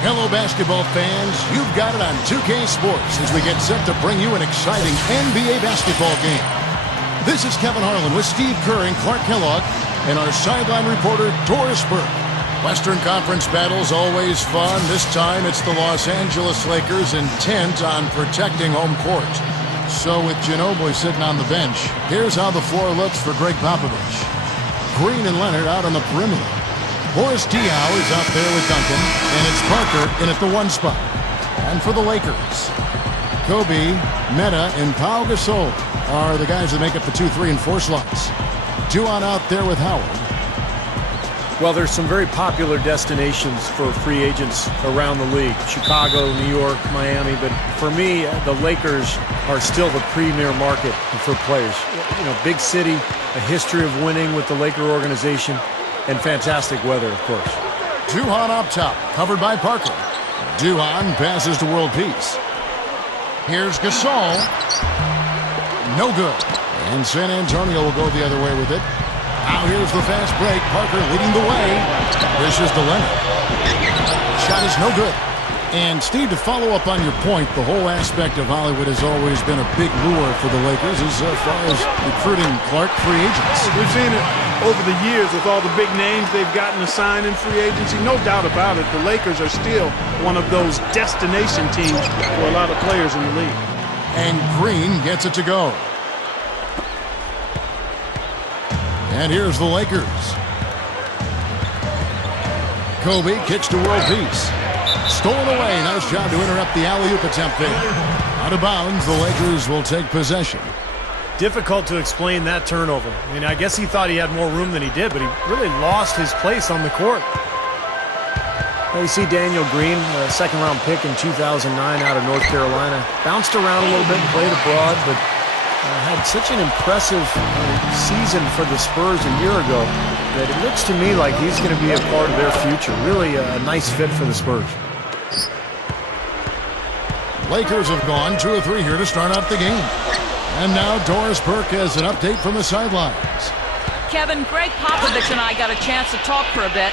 Hello, basketball fans. You've got it on 2K Sports as we get set to bring you an exciting NBA basketball game. This is Kevin Harlan with Steve Kerr and Clark Kellogg and our sideline reporter, Doris Burke. Western Conference battles always fun. This time it's the Los Angeles Lakers intent on protecting home court. So with Ginobili sitting on the bench, here's how the floor looks for Greg Popovich. Green and Leonard out on the perimeter. Boris Diaw is out there with Duncan, and it's Parker in at the 1 spot. And for the Lakers, Kobe, Meta, and Pau Gasol are the guys that make up the 2, 3, and 4 slots. Juwan out there with Howard. Well, there's some very popular destinations for free agents around the league. Chicago, New York, Miami. But for me, the Lakers are still the premier market for players. You know, big city, a history of winning with the Laker organization, and fantastic weather, of course. Juwan up top, covered by Parker. Juwan passes to World Peace. Here's Gasol. No good. And San Antonio will go the other way with it. Now here's the fast break. Parker leading the way. This is the Leonard. Shot is no good. And Steve, to follow up on your point, the whole aspect of Hollywood has always been a big lure for the Lakers as far as recruiting Clark free agents. We've seen it over the years with all the big names they've gotten assigned in free agency. No doubt about it, the Lakers are still one of those destination teams for a lot of players in the league. And Green gets it to go. And here's the Lakers. Kobe kicks to World Peace. Stolen away. Nice job to interrupt the alley-oop attempt there. Out of bounds, the Lakers will take possession. Difficult to explain that turnover. I mean, I guess he thought he had more room than he did, but he really lost his place on the court. Well, you see Daniel Green, a second-round pick in 2009 out of North Carolina. Bounced around a little bit and played abroad, but had such an impressive season for the Spurs a year ago that it looks to me like he's going to be a part of their future. Really a nice fit for the Spurs. Lakers have gone 2 of 3 here to start out the game. And now Doris Burke has an update from the sidelines. Kevin, Greg Popovich and I got a chance to talk for a bit.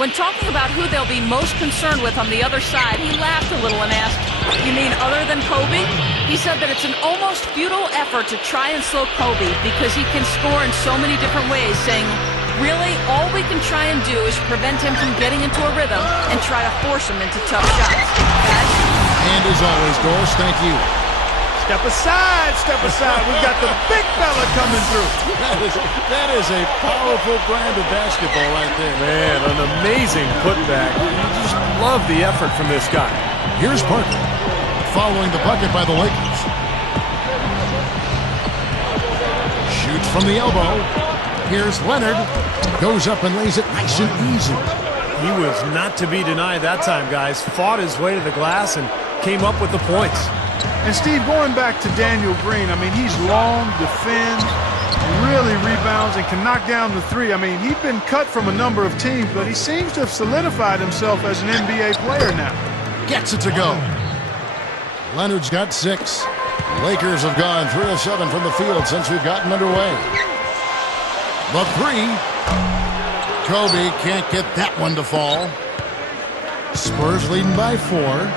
When talking about who they'll be most concerned with on the other side, he laughed a little and asked, "You mean other than Kobe?" He said that it's an almost futile effort to try and slow Kobe because he can score in so many different ways, saying, really, all we can try and do is prevent him from getting into a rhythm and try to force him into tough shots. Guys? And as always, Doris, thank you. Step aside, step aside. We've got the big fella coming through. That is a powerful brand of basketball right there. Man, an amazing putback. You just love the effort from this guy. Here's Parker, following the bucket by the Lakers. Shoots from the elbow. Here's Leonard. Goes up and lays it nice and easy. He was not to be denied that time, guys. Fought his way to the glass and came up with the points. And Steve, going back to Daniel Green, I mean, he's long, defends, really rebounds, and can knock down the 3. I mean, he's been cut from a number of teams, but he seems to have solidified himself as an NBA player now. Gets it to go. Leonard's got 6. Lakers have gone 3 of 7 from the field since we've gotten underway. The 3. Kobe can't get that one to fall. Spurs leading by 4.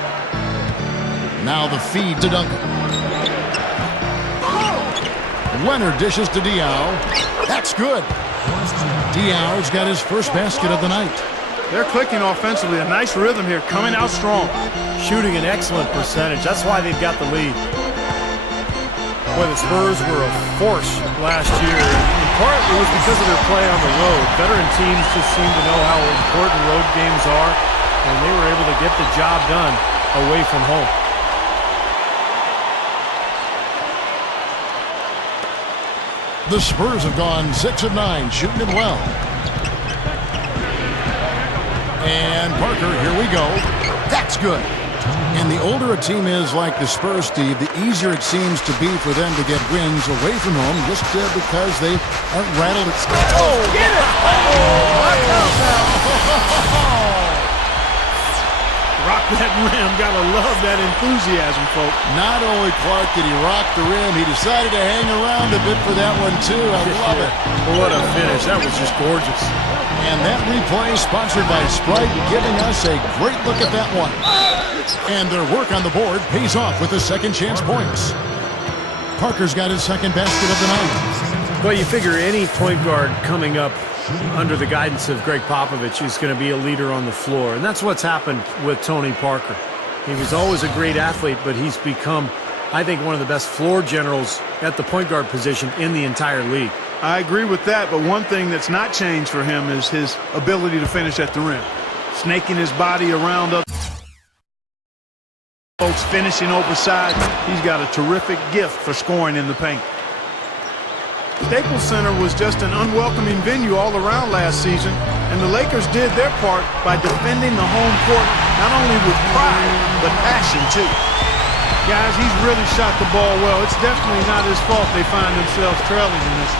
Now the feed to Duncan. Leonard dishes to Diaw. That's good. Diaw's got his first basket of the night. They're clicking offensively. A nice rhythm here, coming out strong. Shooting an excellent percentage. That's why they've got the lead. Boy, the Spurs were a force last year. In part, it was because of their play on the road. Veteran teams just seem to know how important road games are, and they were able to get the job done away from home. The Spurs have gone 6 of 9, shooting it well. And Parker, here we go. That's good. And the older a team is like the Spurs, Steve, the easier it seems to be for them to get wins away from home just because they aren't rattled at speed. Oh, get it! Oh, watch out now. Rock that rim. Gotta love that enthusiasm, folks. Not only, Clark, did he rock the rim, he decided to hang around a bit for that one, too. I love it. What a finish. That was just gorgeous. And that replay sponsored by Sprite, giving us a great look at that one. And their work on the board pays off with the second chance points. Parker's got his second basket of the night. Well, you figure any point guard coming up under the guidance of Greg Popovich is going to be a leader on the floor. And that's what's happened with Tony Parker. He was always a great athlete, but he's become, I think, one of the best floor generals at the point guard position in the entire league. I agree with that, but one thing that's not changed for him is his ability to finish at the rim. Snaking his body around other folks, finishing oversized. He's got a terrific gift for scoring in the paint. Staples Center was just an unwelcoming venue all around last season, and the Lakers did their part by defending the home court not only with pride, but passion too. Guys, he's really shot the ball well. It's definitely not his fault they find themselves trailing in this.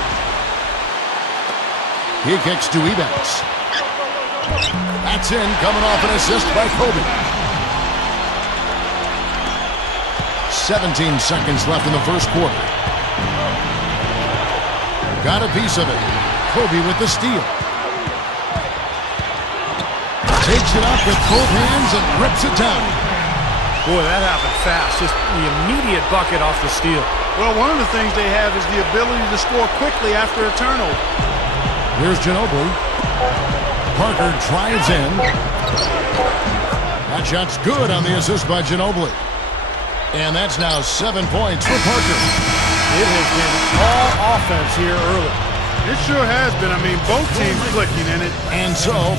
He kicks to Ebanks. That's in, coming off an assist by Kobe. 17 seconds left in the first quarter. Got a piece of it. Kobe with the steal. Takes it up with both hands and rips it down. Boy, that happened fast. Just the immediate bucket off the steal. Well, one of the things they have is the ability to score quickly after a turnover. Here's Ginobili. Parker drives in. That shot's good on the assist by Ginobili. And that's now 7 points for Parker. It has been all offense here early. It sure has been. I mean, both teams clicking in it. And so